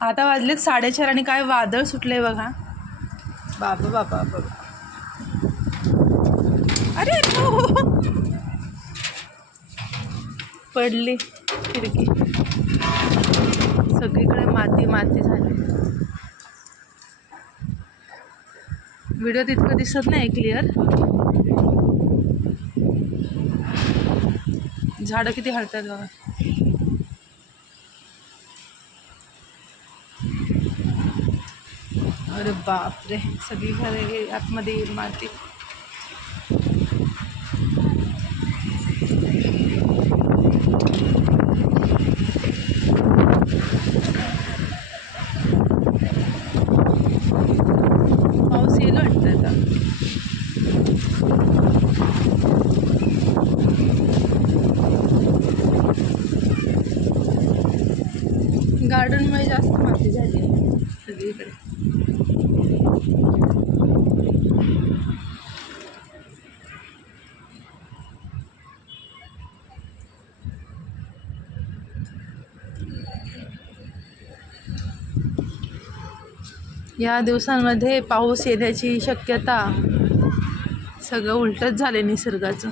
आता वाजलेत 4:30 आणि काय वादळ सुटले बघा. बाबा बाबा बाबा. अरे पडली खिडकी. सगळीकडे माती माती झाली. व्हिडिओ तितकं दिसत नाही क्लिअर. झाडं किती हलतात बघा. अरे बापरे, सगळीकडे आतमध्ये माती. पाऊस येईल वाटतं आता. गार्डनमुळे जास्त माती झाली सगळीकडे. या दिवसांमध्ये पाऊस येण्याची शक्यता. सगळं उलटच झाले निसर्गाचं.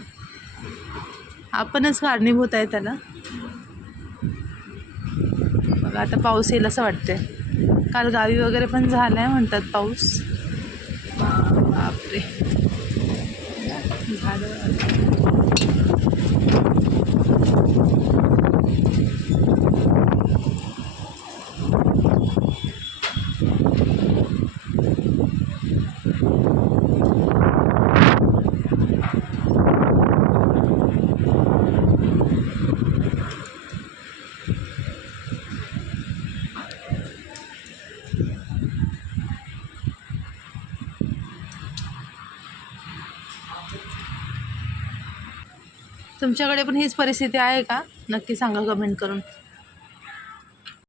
आपणच कारणीभूत आहे त्याला. बघा आता पाऊस येईल असं वाटतंय. काल गावी वगैरे पण झालाय म्हणतात पाऊस. बापरे, झाडं. तुमच्याकडे पण हीच परिस्थिती आहे का? नक्की सांगा कमेंट करून.